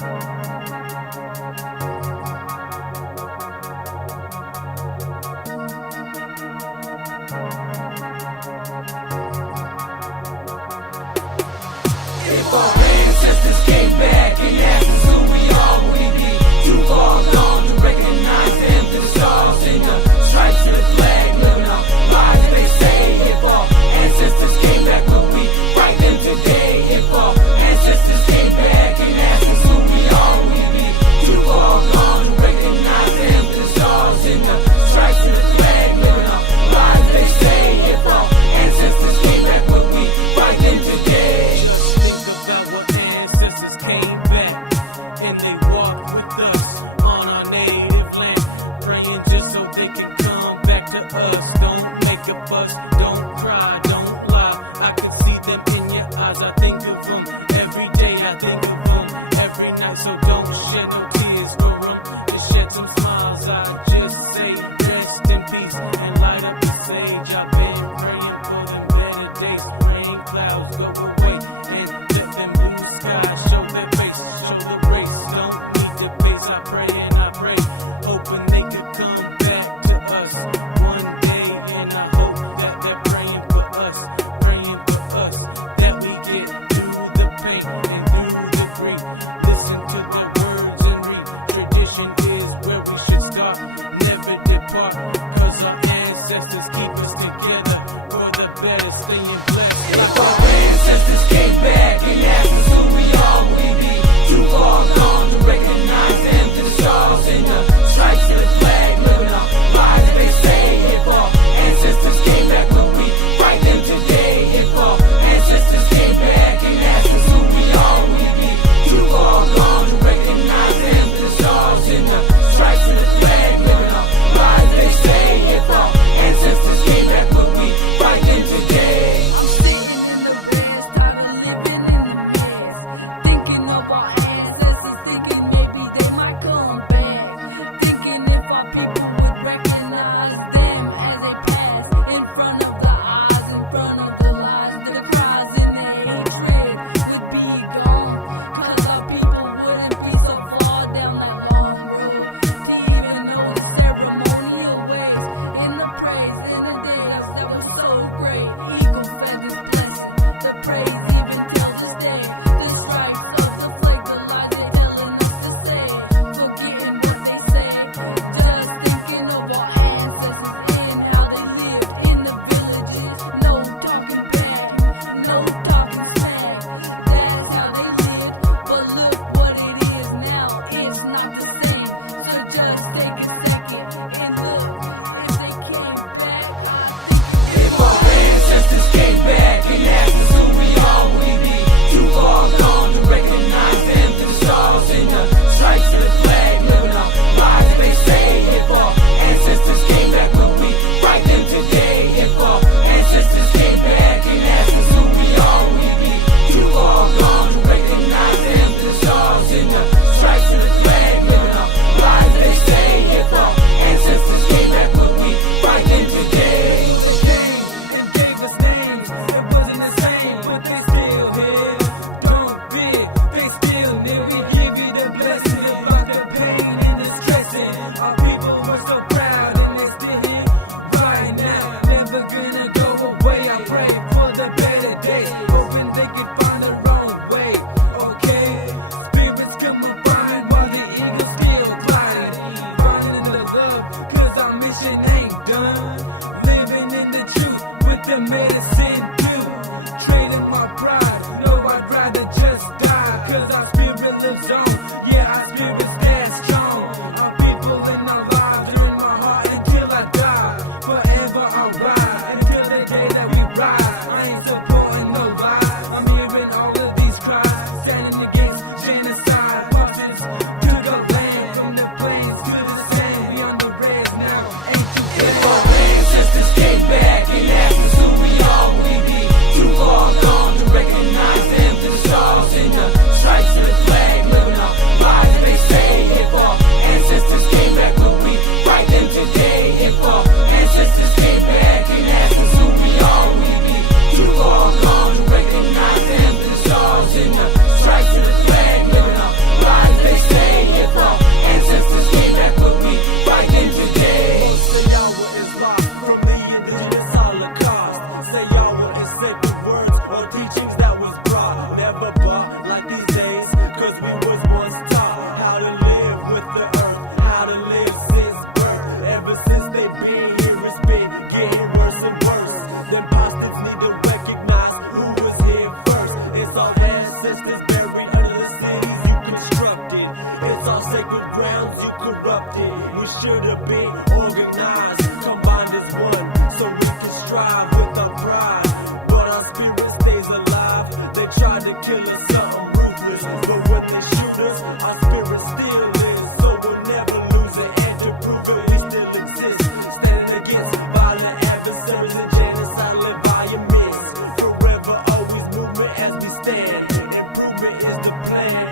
If our ancestors came back and asked us who we are, would we be too far gone to recognize them through the stars and the stripes of the flag, living our lives? They say if our ancestors came back, would we fight them today? If our ancestors came back and asked us who we are, would we be too far gone to recognize them through the stars and the stripes of the flag, living our lives? They say if our ancestors came back, would we fight them today? And they walk with us on our native land, praying just so they can come back to us. Don't make a fuss, don't cry, don't lie. I can see them in your eyes. I think of them every day, I think of them every night. So don't shed no tears for them, just shed some smiles. I just say rest in peace and light up the sage. I've been praying for them better days. Rain clouds go away and let them blue skies show their face, show the race. Don't need the base. I pray and I pray, hoping they could come back to us one day. And I hope that they're praying for us, that we get through the pain and through the grief. Listen to the should have been organized, combined as one, so we can strive with our pride. But our spirit stays alive. They tried to kill us, something ruthless, but when they shoot us, our spirit still lives. So we'll never lose it, and to prove it, we still exist. Standing against violent adversaries and genocide, live by your myths. Forever, always movement as we stand. Improvement is the plan.